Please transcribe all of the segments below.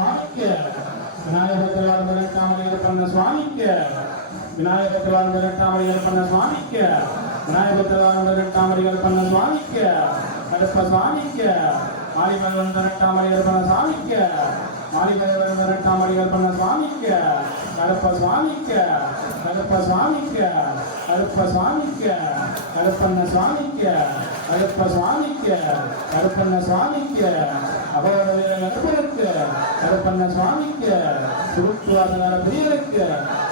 சுவாமிக்கு விநாயகத்திலால் மிரட்டாமல் பண்ண சுவாமிக்கு விநாயகத்திலால் மிரட்டாமல் பண்ண சுவாமிக்கு விநாயகத்திலால் மிரட்டாமல் பண்ண சுவாமிக்கு கருப்ப சுவாமிக்கு மாரிமகன் மிரட்டாமல் பண்ண சுவாமிக்கு மாரிமகன் மிரட்டாமல் பண்ண சுவாமிக்கு கருப்ப சுவாமிக்கு கருப்ப சுவாமிக்கு கருப்ப சுவாமிக்கு கருப்பண்ண சுவாமிக்கு கருப்ப சுவாமிக்கு கருப்பண்ண சுவாமிக்கு அபோத வீர கருப்பண்ண சுவாமிக்கு சுருத்துவாசகார பிரியருக்கு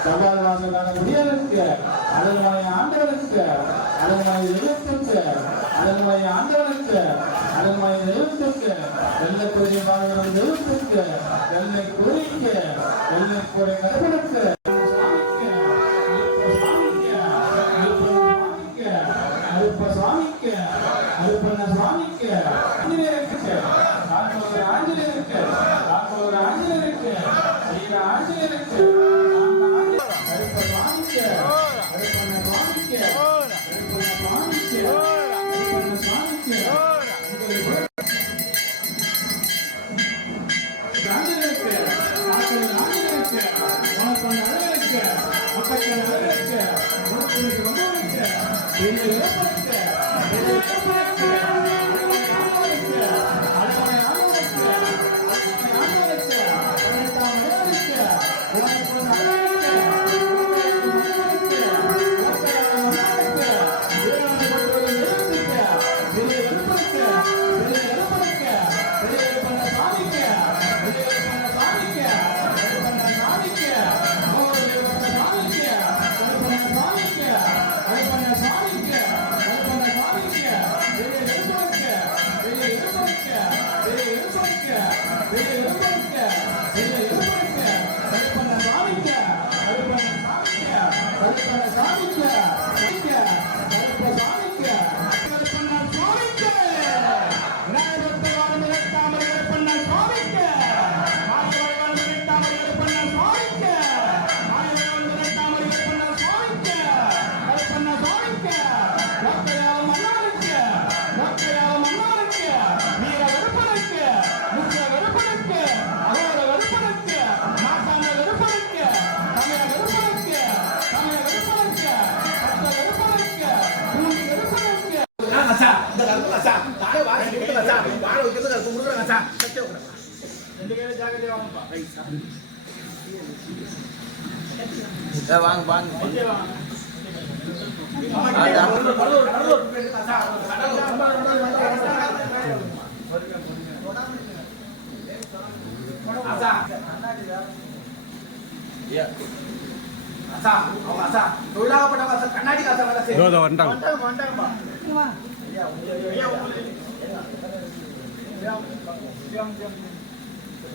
சபால் வாசகார பிரியருக்கு அதனுடைய ஆண்டவருக்கு அதனுடைய தெய்வத்திற்கு அதனுடைய ஆண்டவருக்கு அதனுடைய தெய்வத்திற்கு வெள்ளை குறி வாழ்கிற தெய்வத்திற்கு வெள்ளை குறிக்கு வெள்ளை கூரை கருப்பனுக்கு பெரிய இழப்பருக்கு Karagazlı'da. வாங்க வாங்க இங்கே வாங்க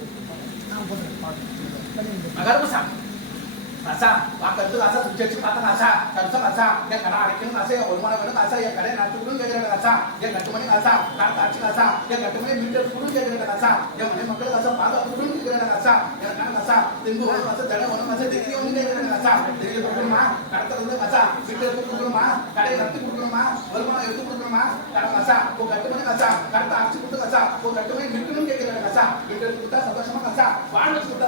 தொழிலாகப்பட்ட கண்ணாடி காசா வேலை செய்யும் வந்துட்டாங்க வந்துட்டாங்கப்பா கருப்பு கசா பார்க்கறது கசா சுற்றி பார்த்த கசா கருச கசா என் கடை அடைக்கணும் கசா என் வருமானம் வேணும் கசா என் கடை நடத்தி கொடுங்க கேட்குற கசா என் கட்டு மணி கசா நான் காட்சி கசா என் கட்டு மணி மீட்டர் கொடுங்க கேட்குற கசா என் மனை மக்கள் கசா பாதுகாப்பு ஒரு கசா தடை ஒன்று கசா தெரிய ஒன்று கசா தெரிய கொடுக்கணுமா? கடத்த வந்து கசா மீட்டர் எடுத்து கொடுக்கணுமா? கடையை நடத்தி கொடுக்கணுமா? வருமானம் எடுத்து கொடுக்கணுமா? கடை கசா ஒரு கட்டு மணி கசா கடத்தை அடிச்சு கொடுத்து கசா ஒரு கட்டு மணி நிற்கணும் கேட்குற கசா மீட்டர் கொடுத்தா சந்தோஷமா கசா வாழ்வு கொடுத்தா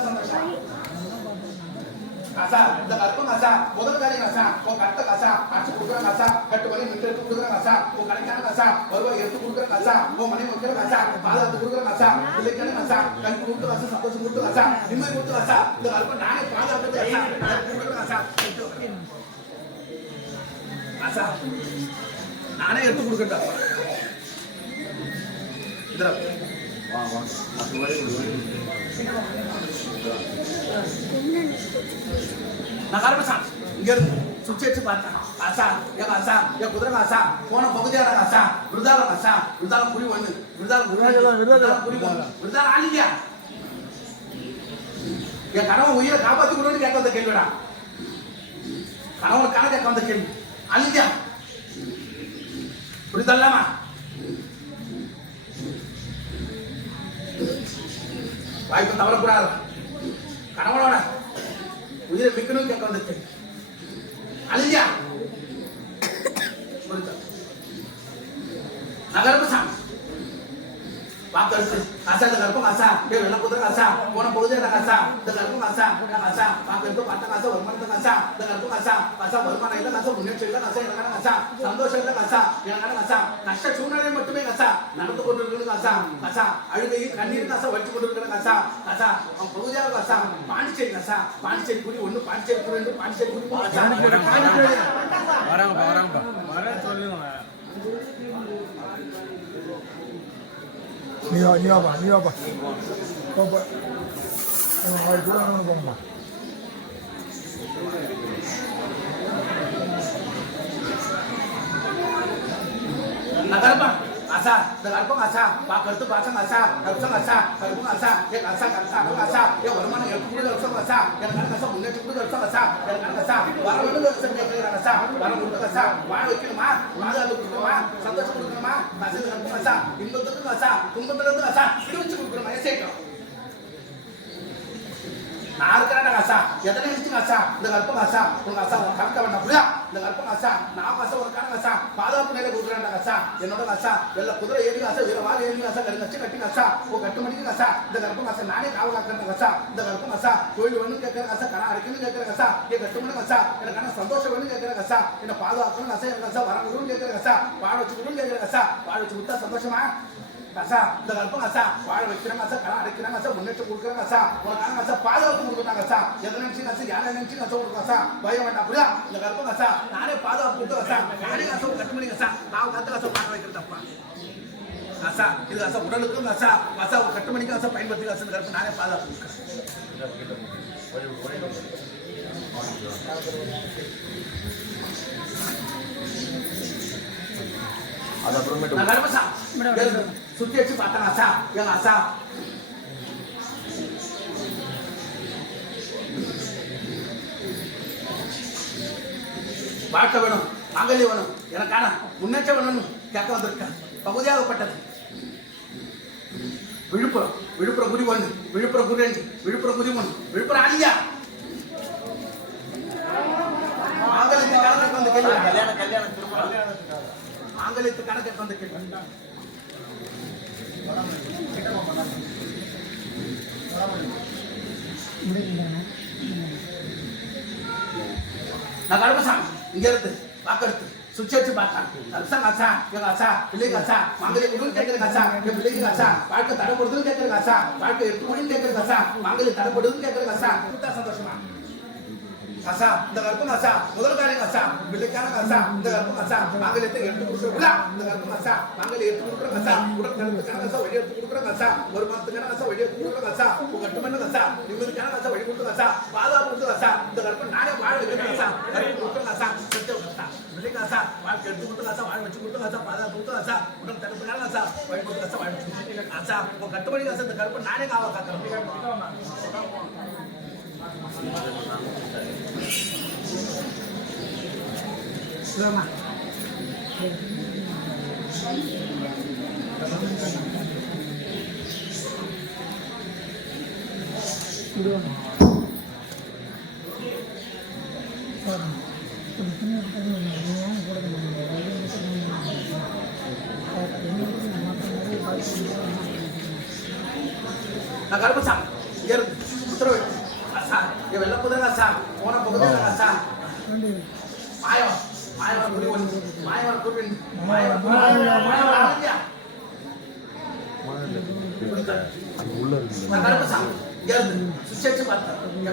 கசா இந்த கற்பம் கசா முதல் காரியம் கசா உன் கட்ட கசா அடிச்சு கொடுக்குற கட்டு மணி மிட்டு எடுத்து கொடுக்குற கசா உன் கடைக்கான கசா வருவாய் எடுத்து கொடுக்குற கசா உன் மணி வைக்கிற கசா பாதுகாத்து கொடுக்குற கசா பிள்ளைக்கான கசா கல்வி கொடுத்து கசா சந்தோஷம் கொடுத்து கசா நிம்மதி கொடுத்து கசா இந்த கற்பம் நானே பாதுகாத்து கசா கொடுக்குற கசா கசா நானே எடுத்து கொடுக்கட்டா. நான் இங்க இருந்து சுவிட்ச் வச்சு பார்த்தேன். காசா என் காசா என் குதிரை காசா போன பகுதியான காசா விருதால காசா விருதால புலி ஒண்ணு விருதால விருதால புலி ஒண்ணு விருதால ஆளியா என் கணவன் உயிரை காப்பாத்தி கொடுன்னு கேட்க வந்த கேள்விடா. கணவனுக்கான கேட்க வந்த கேள்வி. அழிஞ்சா புரிதல்லாமா வாய்ப்பு தவறக்கூடாது. கணவனோட உயிரை மிக்கணும் கேட்க வந்த கேள்வி. அழிஞ்சா ஏ வெள்ள குதிரை கசா. போன பொழுதே கசா? இந்த கருப்பம் கசா. இந்த கசா. வாக்கெடுத்து பட்ட கசா வருமானத்தை கசா. இந்த கருப்பம் கசா. கசா வருமானம் இல்ல கசா முன்னேற்றம் இல்ல கசா எனக்கான கசா. சந்தோஷம் இல்ல கசா. எனக்கான கசா. கஷ்ட சூழ்நிலை மட்டுமே கசா. நடந்து கொண்டிருக்கிறது கசா. கசா அழுகையும் கண்ணீர் கசா வச்சு கொண்டிருக்கிற கசா. கசா அவன் பகுதியாக கசா. பாண்டிச்சேரி கசா. பாண்டிச்சேரி குடி ஒண்ணு பாண்டிச்சேரி குடி ரெண்டு பாண்டிச்சேரி குடி மூணு கசா வராங்கப்பா வராங்கப்பா வர சொல்லுங்க நீ வா நீ வாப்பா நீ வாப்பா போப்பா அது கூட போங்கம்மா Nagarpa, asa, nagarpa asa, pakartu pasang asa, karusang asa, karupang asa, ya asa, karsa, karung asa, ya warman ya kudu karusang asa, ya kan asa munne kudu karusang asa, ya kan asa, warman lu karusang ya kira asa, warman kudu asa, warman itu ma, warman lu kudu ma, santosh kudu ma, nasi nagarpa asa, imbo kudu asa, kumbo kudu asa, itu kudu ma, ya seto. நான் இருக்கிற கசா எத்தனை inch கசா இந்த கல்பம் கசா உங்க கசா உங்க கவிக்க வேண்டாம் புரியா இந்த கற்பம் கசா நான் கசா ஒரு காரணம் கசா பாதுகாப்பு நிலை கொடுக்குறாங்க கசா. என்னோட கசா வெள்ள குதிரை ஏறி கசா வீர வாழை ஏறி கசா கரு கட்சி கட்டி கசா ஓ கட்டு மணிக்கு கசா. இந்த கற்பம் கசா நானே காவல் காக்கிற கசா. இந்த கற்பம் கசா கோயில் வேணும் கேட்கிற கசா கணா அரைக்கணும் கேட்கிற கசா ஏ கட்டு மணி கசா எனக்கான சந்தோஷம் வேணும் கேட்கிற கசா என்ன பாதுகாக்கணும் கசா எனக்கு கசா வரணும் கேட்கிற கசா வாழ வச்சுக்கணும் கேட்கிற கசா வாழ வச்சு கொடுத்தா சந்தோஷமா? கசா இந்த கல்பம் கசா வாழ வைக்கிறாங்க கசா கடன் அடைக்கிறாங்க கசா முன்னேற்றம் கொடுக்குறாங்க கசா உனக்கான கசா பாதுகாப்பு கொடுக்குறாங்க கசா. எதை நினைச்சு கசா யாரை நினைச்சு கசா கொடுக்க கசா? பயம் வேண்டாம் புரியா இந்த கல்பம் கசா நானே பாதுகாப்பு கொடுத்த கசா நானே கசா கட்டு பண்ணி கசா நான் கத்து கசா வாழ வைக்கிறது தப்பா? கசா இது கசா உடலுக்கும் கசா ஒரு கட்டு மணிக்கு கசா பயன்படுத்தி கசா இந்த கல்பம் நானே பாதுகாப்பு கொடுக்குறேன். அது அப்புறமேட்டு சுத்தி வச்சு பார்த்தேன் அசா எங்க அசா வாழ்க்கை வேணும் மங்களி வேணும் எனக்கான முன்னேற்றம் வேணும்னு கேட்க வந்திருக்கேன். பகுதியாகப்பட்டது. விழுப்புரம் விழுப்புரம் குடி ஒன்று விழுப்புரம் குடி ரெண்டு விழுப்புரம் குடி ஒன்று விழுப்புரம் அழியா. மாங்கல்யத்து கணக்கு வந்து கேள்வி கல்யாணம் கல்யாணம் மாங்கல்யத்து கணக்கு வந்து கேள்வி நான் கடுப்பசாமி இங்க இருந்து வாக்கெடுத்து சுவிட்ச் வச்சு பார்த்தேன். கலசம் காசா எங்க ஆசா பிள்ளை காசா மாங்கல்ய குடுன்னு கேட்கிற காசா என் பிள்ளைக்கு காசா வாழ்க்கை தடைப்படுதுன்னு கேட்கிற காசா வாழ்க்கை எட்டு மணின்னு கேட்கிற காசா மாங்கல்ய தடைப்படுதுன்னு கேட்கிற காசா சந்தோஷமா? கசா இந்த கருப்பு கசா முதல் காரியம் கசா பிள்ளைக்கான கசா இந்த கருப்பு கசா மாங்கல்யத்தை எடுத்து கொடுக்குறா இந்த கருப்பு கசா மாங்கல்யம் எடுத்து கொடுக்குற கசா உடல் கருப்புக்கான கசா வழி எடுத்து கொடுக்குற கசா ஒரு மாதத்துக்கான கசா வழி எடுத்து கொடுக்குற கசா உங்க கட்டுமண்ண கசா நிம்மதிக்கான கசா வழி கொடுத்து கசா பாதுகாப்பு கொடுத்து கசா இந்த கருப்பு நானே வாழ வைக்கிற கசா கருப்பு கொடுக்குற கசா சுத்த கசா பிள்ளை கசா வாழ்க்கை எடுத்து கொடுத்து கசா வாழ வச்சு கொடுத்து கசா பாதுகாப்பு கொடுத்து கசா உடல் தடுப்புக்கான கசா வழி கொடுத்து கசா வாழ வச்சு கசா உங்க கட்டுமணி கசா இந்த கருப்பு நானே காக்கிறேன் நான் கருப்பசாமி இங்க இருந்து உத்தரவு அசா குதிரை. அசா போன பகுதி அசா மாயவன் மாயவன் ஒன்று மாயவன் ரெண்டு மாயவன் மாயவன் ஆரம்பியா நான் வச்சு பார்த்தேன் இங்க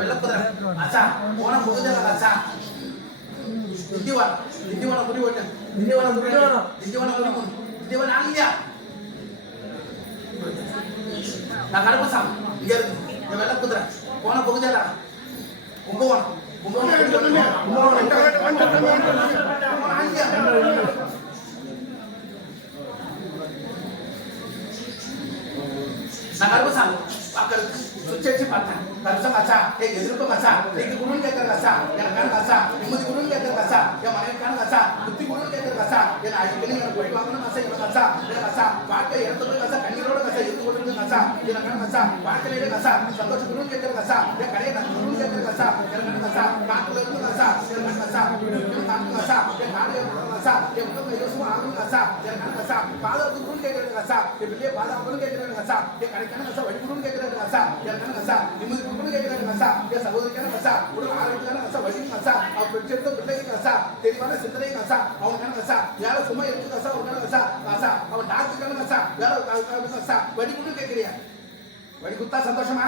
இருக்கு வெள்ள குதிரை. போன பகுதியில கும்பகோணம் கும்பகோணம் கும்பகோணம் கும்பகோணம் ஆந்தியா. நான் கருப்பசாமி வாக்களுக்கு சுவிட்ச் வச்சு பார்த்தேன் கருப்பம் கசா ஏ எதிர்ப்பு கசா நீங்க குடுன்னு கேட்கிற கசா எனக்கான கசா நிம்மதி குடுன்னு கேட்கிற கசா என் மனைவிக்கான கசா புத்தி குடுன்னு கேட்கிற கசா என் அடிக்கடி எனக்கு போய் வாங்கணும் கசா இவன் கசா என் கசா வாழ்க்கை எடுத்து போய் கசா கண்ணீரோட கசா இருந்து கொண்டு கசா. எனக்கான கசா. கசா சந்தோஷம் குடுன்னு கேட்கிற கசா. என் கடையை நான் குடுன்னு கேட்கிற கசா. எனக்கான கசா. காட்டுல இருந்து கசா. எனக்கான கசா. காட்டு கசா. என் நாடு கசா. என் உடம்பு யோசமா ஆகணும் அசா என் கணக்கு அசா பாதம் குடுன்னு கேட்கறது என் பிள்ளைய பாதம் என் வழி குடுன்னு கேட்கறது அசா நிம்மதி குடுன்னு கேட்கறது அசா என் சகோதரிக்கான அசா உடல் ஆரோக்கியமான அசா வழி அசா அவன் பெற்றெடுத்த பிள்ளைக்கு அசா தெளிவான சிந்தனைக்கு அசா அவன் கணக்கு அசா சும்மா இருக்கு அசா ஒரு கணக்கு அசா அவன் டாக்டர் கணக்கு அசா வேலை அசா வழி குடுன்னு கேட்கறியா குத்தா சந்தோஷமா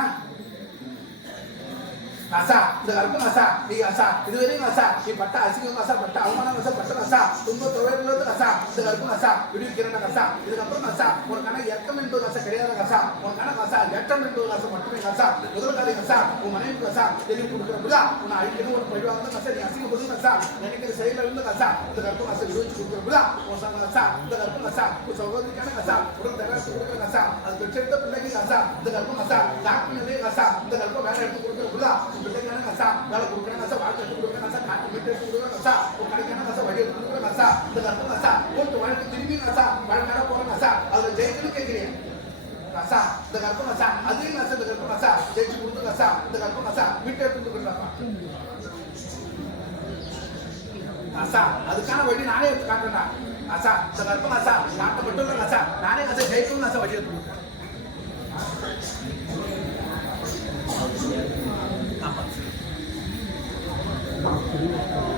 அசா இந்த வரைக்கும் அசா நீ அசா வரைக்கும் அசா நீ பட்ட அசிங்கம் அசா பட்ட அவமானம் அசா பட்ட அசா துன்ப தொழில் அசா இந்த வரைக்கும் அசா விடுவிக்கிறன அசா இதுக்கப்புறம் அசா உனக்கான இறக்கம் என்பது அசா கிடையாது அசா உனக்கான அசா ஏற்றம் என்பது அசா மட்டுமே அசா முதல் காலை அசா உன் மனைவி அசா தெளிவு கொடுக்குற புதா உன்னை அழிக்கணும் ஒரு பழிவாங்க அசா நீ அசிங்கப்படுங்க அசா நினைக்கிற செயல இருந்து அசா இந்த கருப்பம் அசா விடுவிச்சு கொடுக்குற புதா உன் சங்க அசா இந்த கருப்பம் அசா உன் சகோதரிக்கான அசா உடல் தராசு கொடுக்குற அசா அது பெற்றெடுத்த பிள்ளைக்கு அசா இந்த கருப்பம் அசா டாக்டர் நிலைய இந்த கருப்பம் வேலை எடுத்து கொடுக்குற புதா பிள்ளைக்கான அசா வேலை கொடுக்குறாங்க அசா வாழ்க்கை எடுத்து கொடுக்குறாங்க காட்டு மீட்டு எடுத்து கொடுக்குறாங்க அசா கடைக்கான அசா வழி எடுத்து கொடுக்குறாங்க இந்த கருப்பம் அசா போட்டு வாழ்க்கை திரும்பி அசா வாழ்க்கை போறாங்க அசா அதுல ஜெயிக்கணும் கேட்கிறேன் அசா இந்த கருப்பம் அசா அதையும் அசா இந்த கருப்பம் அசா ஜெயிச்சு கொடுத்துருங்க அசா இந்த கருப்பம் அசா மீட்டு எடுத்து கொடுக்குறாங்க அதுக்கான வழி நானே எடுத்து காட்டுறேன் அசா இந்த கருப்பம் அசா காட்ட மட்டும் இல்லை அசா நானே ஜெயிக்கணும் வழி எடுத்து கொடுக்குறேன் beautiful.